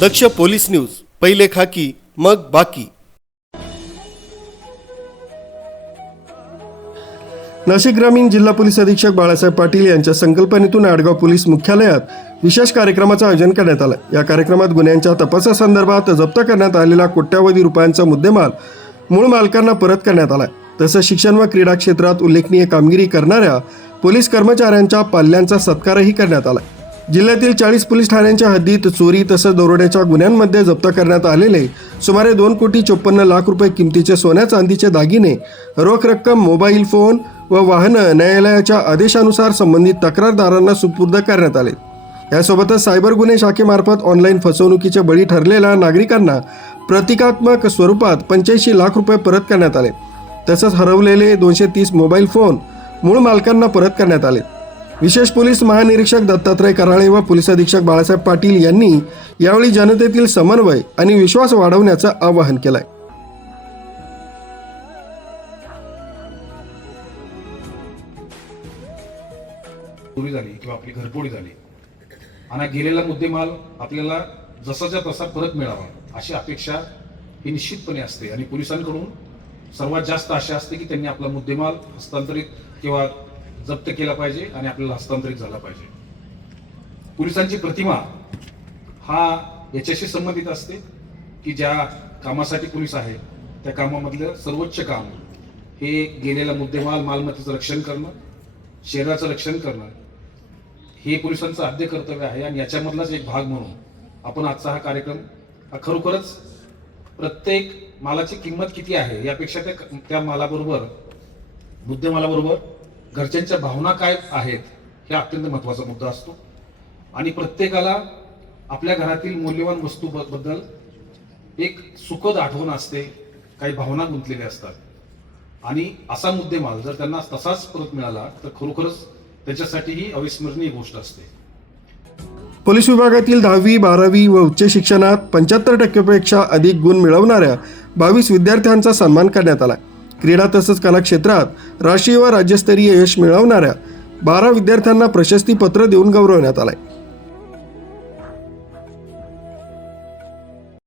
दक्ष police news, पहिले खाकी मग बाकी। नाशिक ग्रामीण जिल्हा पोलीस अधीक्षक बाळासाहेब पाटील यांच्या संकल्पनेतून आडगाव पोलीस मुख्यालयात विशेष कार्यक्रमाचं आयोजन करण्यात आलं। या कार्यक्रमात गुन्ह्यांच्या तपासासंदर्भात जप्त करण्यात आलेला कोट्यावधी रुपयांचा मुद्देमाल मूळ मालकांना परत करण्यात आला। तसंच शिक्षण व क्रीडा क्षेत्रात उल्लेखनीय कामगिरी करणाऱ्या पोलीस कर्मचाऱ्यांच्या पाल्यांचा सत्कारही करण्यात आला। जिल्ह्यातील 40 पोलीस ठाण्यांच्या हद्दीत चोरी तसंच दरोड्याच्या गुन्ह्यांमध्ये जप्त करण्यात आलेले सुमारे 2,54,00,000 रुपये किमतीचे सोन्या चांदीचे दागिने, रोख रक्कम, मोबाईल फोन व वाहनं न्यायालयाच्या आदेशानुसार संबंधित तक्रारदारांना सुपूर्द करण्यात आले। यासोबतच सायबर गुन्हे शाखेमार्फत ऑनलाईन फसवणुकीचे बळी ठरलेल्या नागरिकांना प्रतिकात्मक स्वरूपात 85 लाख रुपये परत करण्यात आले। तसंच हरवलेले 230 मोबाईल फोन मूळ मालकांना परत करण्यात आले। विशेष पोलीस महानिरीक्षक दत्तात्रय कराळे व पोलीस अधीक्षक बाळासाहेब पाटील यांनी यावेळी जनतेतील समन्वय आणि विश्वास वाढवण्याचं आवाहन केलंय। चोरी झाली किंवा आपली घरफोडी झाली आणि गेलेला मुद्देमाल आपल्याला जसाच्या तसा परत मिळावा अशी अपेक्षा ही निश्चितपणे असते आणि पोलिसांकडून सर्वात जास्त आशा असते की त्यांनी आपला मुद्देमाल हस्तांतरित किंवा जप्त केला पाहिजे आणि आपल्याला हस्तांतरित झाला पाहिजे। पोलिसांची प्रतिमा हा याच्याशी संबंधित असते की ज्या कामासाठी पोलीस आहे त्या कामामधलं सर्वोच्च काम हे गेलेला मुद्देमाल मालमत्तेचं रक्षण करणं, शरीराचं रक्षण करणं हे पोलिसांचं आद्य कर्तव्य आहे। आणि याच्यामधलाच एक भाग म्हणून आपण आजचा हा कार्यक्रम हा खरोखरच प्रत्येक मालाची किंमत किती आहे यापेक्षा त्या मालाबरोबर मुद्देमालाबरोबर घरच्यांच्या भावना काय आहेत हे अत्यंत महत्त्वाचा मुद्दा असतो आणि प्रत्येकाला आपल्या घरातील मौल्यवान वस्तू बद्दल एक सुखद आठवण असते, काही भावना गुंतलेल्या असतात आणि असा मुद्देमाल जर त्यांना तसाच परत मिळाला तर खरोखरच त्याच्यासाठी ही अविस्मरणीय गोष्ट असते। पोलीस विभागातील 10वी, 12वी व उच्च शिक्षणात 75% अधिक गुण मिळवणाऱ्या 22 विद्यार्थ्यांचा सन्मान करण्यात आला। क्रीडा तसंच कला क्षेत्रात राष्ट्रीय व राज्यस्तरीय यश मिळवणाऱ्या 12 विद्यार्थ्यांना प्रशस्ती पत्र देऊन गौरवण्यात आलंय।